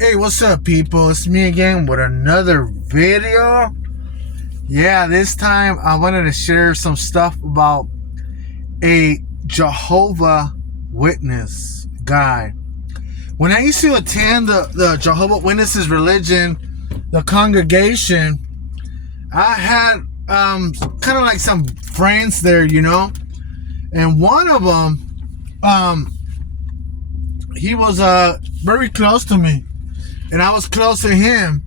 Hey, what's up, people? It's me again with another video. Yeah, this time I wanted to share some stuff about a Jehovah Witness guy. When I used to attend the Jehovah Witnesses religion, the congregation, I had kind of like some friends there, and one of them, he was very close to me, and I was close to him.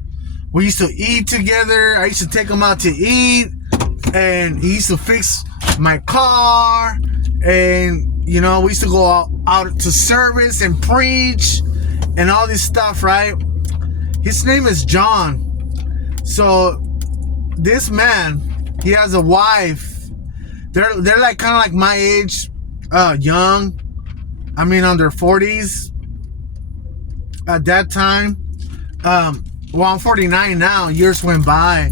We used to eat together. I used to take him out to eat, and he used to fix my car, and we used to go out to service and preach and all this stuff, right? His name is John. So this man, he has a wife. They're like kind of like my age, young. I mean, on their 40s at that time. Well, I'm 49 now. Years went by.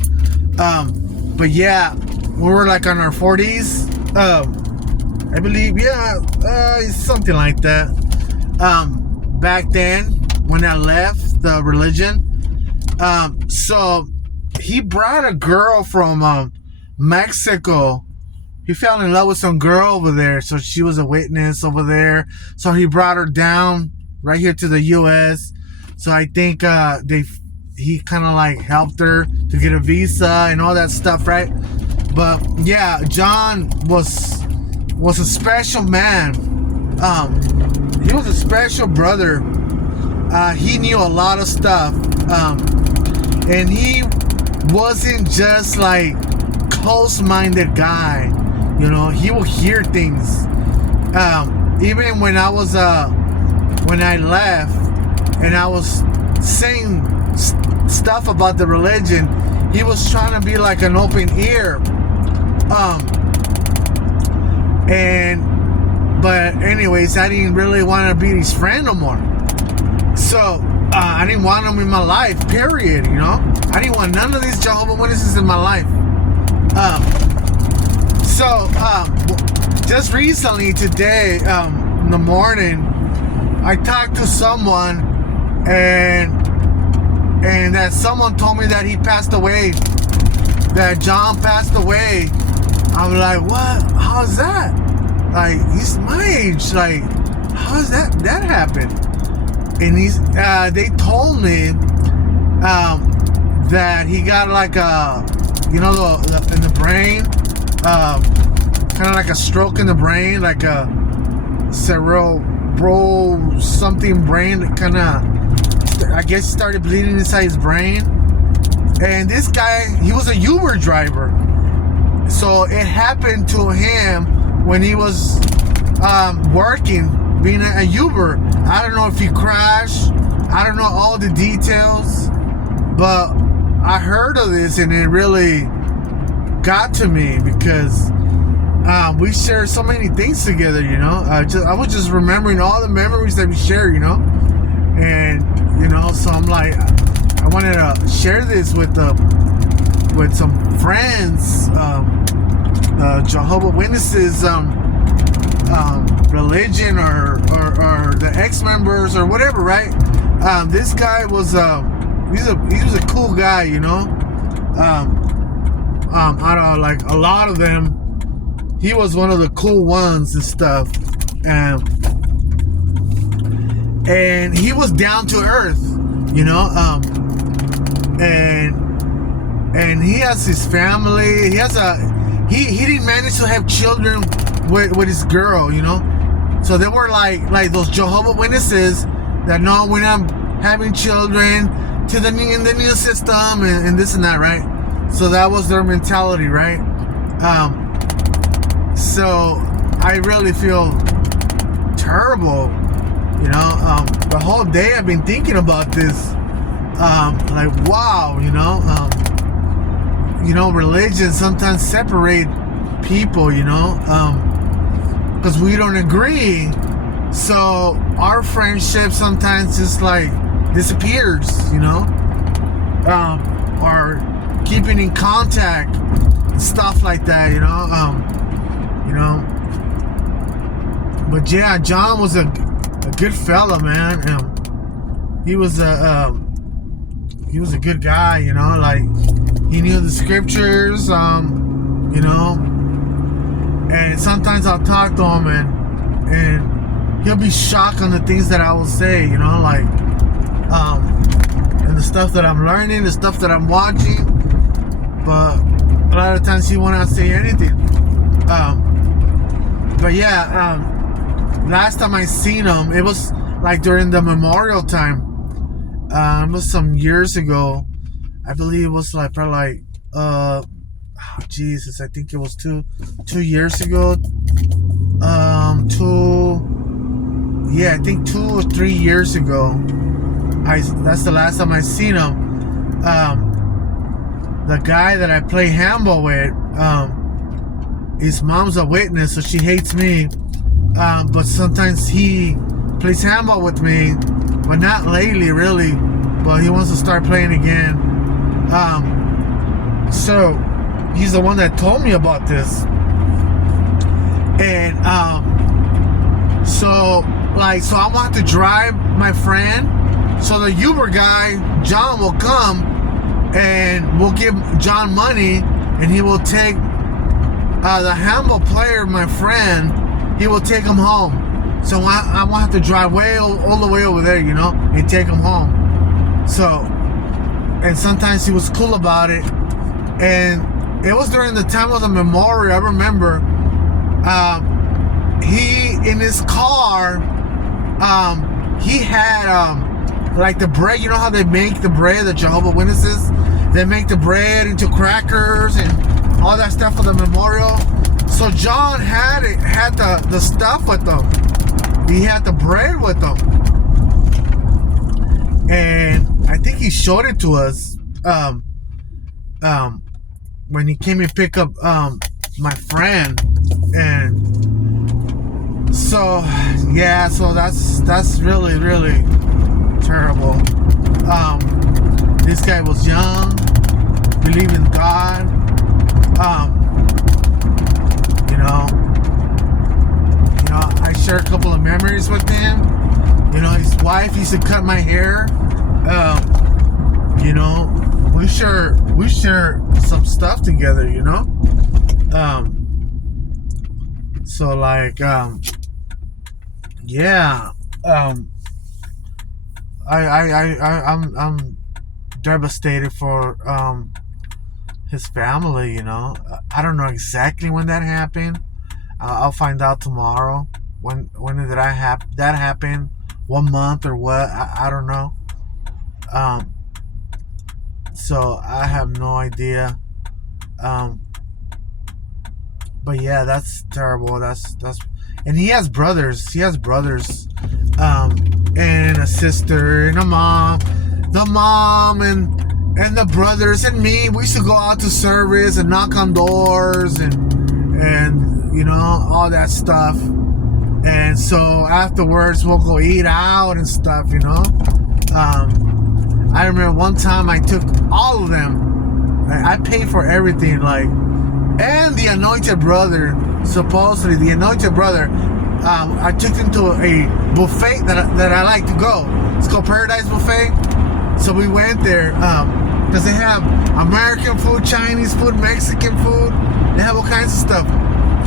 But yeah, we were like on our 40s. I believe, something like that. Back then, when I left the religion. So he brought a girl from Mexico. He fell in love with some girl over there, so she was a witness over there. So he brought her down right here to the U.S. So I think he kind of like helped her to get a visa and all that stuff, right? But yeah, John was a special man. He was a special brother. He knew a lot of stuff, and he wasn't just like close-minded guy. He will hear things. Even when I was when I left and I was saying stuff about the religion, he was trying to be like an open ear. But anyways, I didn't really want to be his friend no more. So I didn't want him in my life, period. I didn't want none of these Jehovah Witnesses in my life. So just recently today, in the morning, I talked to someone, and that someone told me that he passed away, that John passed away. I'm like, what? How's that? Like, he's my age. Like, how's that happen? And they told me that he got like a, in the brain, kind of like a stroke in the brain, like a cerebral something brain that kind of, I guess, started bleeding inside his brain. And this guy, he was a Uber driver. So it happened to him when he was working, being a Uber. I don't know if he crashed. I don't know all the details. But I heard of this, and it really got to me because we share so many things together, I was just remembering all the memories that we share, and so I'm like, I wanted to share this with some friends, Jehovah Witnesses, religion, or the ex-members or whatever, right? This guy was he was a cool guy, out of like a lot of them, he was one of the cool ones and stuff, and he was down to earth, and he has his family. He has he didn't manage to have children with his girl, so they were like those Jehovah Witnesses that no, we're not having children in the new system and this and that, right? So that was their mentality, right? So I really feel terrible, the whole day I've been thinking about this, like, wow, religion sometimes separate people, because we don't agree. So our friendship sometimes just like disappears, or keeping in contact, stuff like that, But yeah, John was a good fella, man. he was a good guy, you know, like he knew the scriptures, you know, and sometimes I'll talk to him and he'll be shocked on the things that I will say, you know, like, and the stuff that I'm learning, the stuff that I'm watching, but a lot of times he won't not say anything. But yeah, last time I seen him, it was like during the memorial time. It was some years ago. I believe it was like probably like Jesus, I think it was two years ago. I think 2 or 3 years ago. That's the last time I seen him. The guy that I play handball with, his mom's a witness, so she hates me. But sometimes he plays handball with me, but not lately, really. But he wants to start playing again. So he's the one that told me about this. And so I want to drive my friend. So the Uber guy, John, will come and we'll give John money, and he will take the handball player, my friend. He will take him home. So I won't have to drive all the way over there, you know, and take him home. So, and sometimes he was cool about it. And it was during the time of the memorial. I remember he, in his car, he had like the bread. You know how they make the bread, the Jehovah Witnesses? They make the bread into crackers and all that stuff for the memorial. So John had the stuff with them. He had the bread with them. And I think he showed it to us when he came and picked up my friend. And so yeah, so that's really, really terrible. This guy was young, believed in God. You know, I share a couple of memories with him. You know, his wife used to cut my hair. You know, we share some stuff together, you know. So like, yeah, I'm devastated for his family, you know. I don't know exactly when that happened. I'll find out tomorrow. When did that happen? 1 month or what? I don't know. So I have no idea. But yeah, that's terrible. That's and he has brothers. And a sister and a mom. The mom and the brothers and me, we used to go out to service and knock on doors and you know, all that stuff. And so afterwards we'll go eat out and stuff, you know. I remember one time I took all of them. I paid for everything, like, and the anointed brother, supposedly the anointed brother, I took him to a buffet that I like to go. It's called Paradise Buffet. So we went there because they have American food, Chinese food, Mexican food. They have all kinds of stuff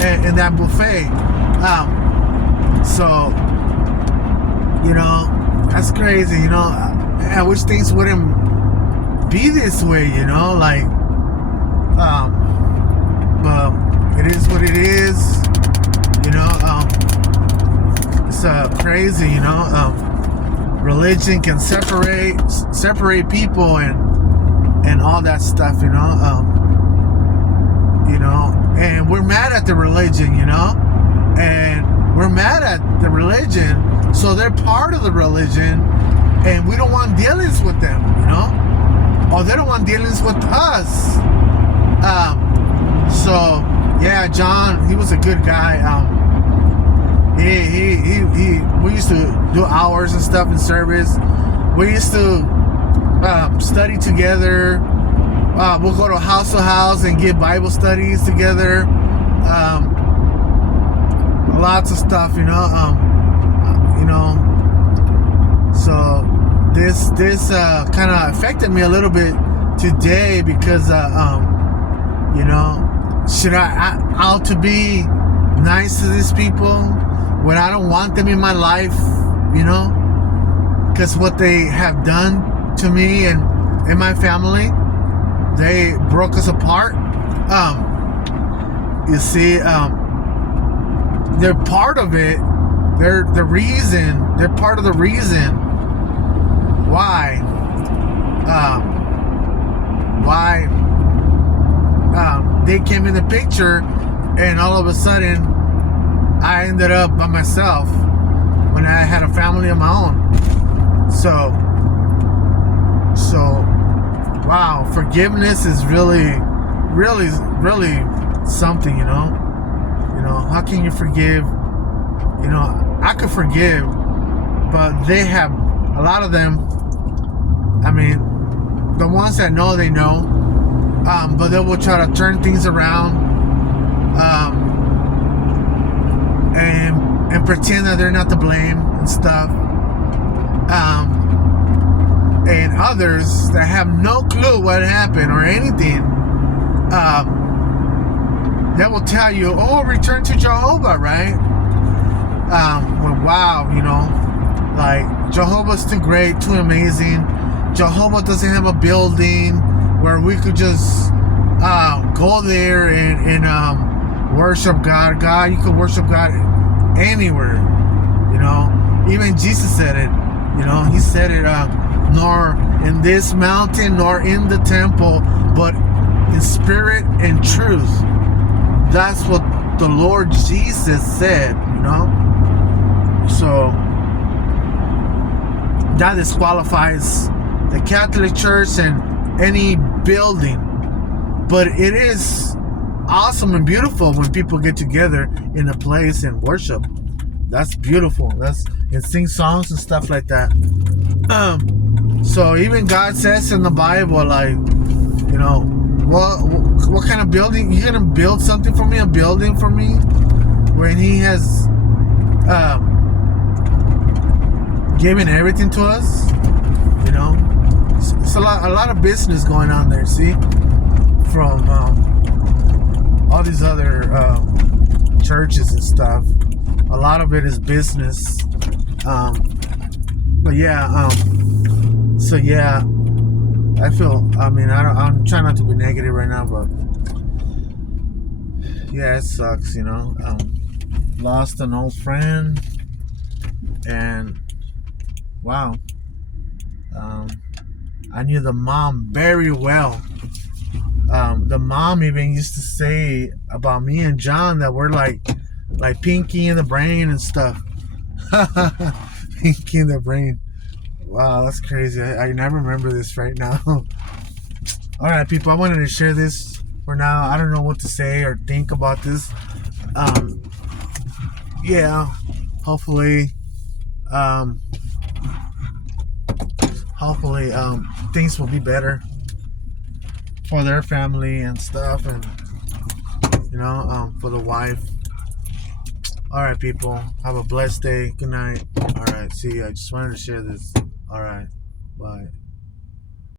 in that buffet. So, you know, that's crazy, you know. I wish things wouldn't be this way, you know, like, but it is what it is, you know. It's crazy, you know. Religion can separate people and all that stuff, you know. You know, and we're mad at the religion, you know, and we're mad at the religion, so they're part of the religion, and we don't want dealings with them, you know, or they don't want dealings with us. So yeah, John, he was a good guy. We used to do hours and stuff in service. We used to study together. We'll go to house to house and get Bible studies together. Lots of stuff, you know. You know. So this kind of affected me a little bit today because you know, should I ought to be nice to these people when I don't want them in my life, you know, because what they have done to me and my family, they broke us apart. You see, they're part of it. They're part of the reason why they came in the picture, and all of a sudden I ended up by myself when I had a family of my own. So wow, forgiveness is really something, you know. How can you forgive? You know, I could forgive, but they have, a lot of them, I mean, the ones that know, they know, but they will try to turn things around, and pretend that they're not to blame and stuff, and others that have no clue what happened or anything, they will tell you, oh, return to Jehovah, right? Well, wow, you know, like, Jehovah's too great, too amazing. Jehovah doesn't have a building where we could just go there and worship God. You could worship God anywhere, you know. Even Jesus said it, you know. He said it, nor in this mountain, nor in the temple, but in spirit and truth. That's what the Lord Jesus said, you know. So that disqualifies the Catholic Church and any building. But it is awesome and beautiful when people get together in a place and worship. That's beautiful. And sing songs and stuff like that. So even God says in the Bible, like, you know, what kind of building? You're gonna build something for me? A building for me? When He has given everything to us, you know. It's a lot of business going on there. See, from all these other churches and stuff. A lot of it is business. But yeah. So yeah. I feel, I mean, I'm trying not to be negative right now, but yeah, it sucks, you know. Lost an old friend, and wow, I knew the mom very well. The mom even used to say about me and John that we're like Pinky in the Brain and stuff. Pinky in the Brain. Wow, that's crazy. I never remember this right now. Alright, people, I wanted to share this for now. I don't know what to say or think about this. Yeah, hopefully things will be better for their family and stuff, and you know, for the wife. Alright, people, have a blessed day. Good night. Alright, see you. I just wanted to share this. Alright, bye.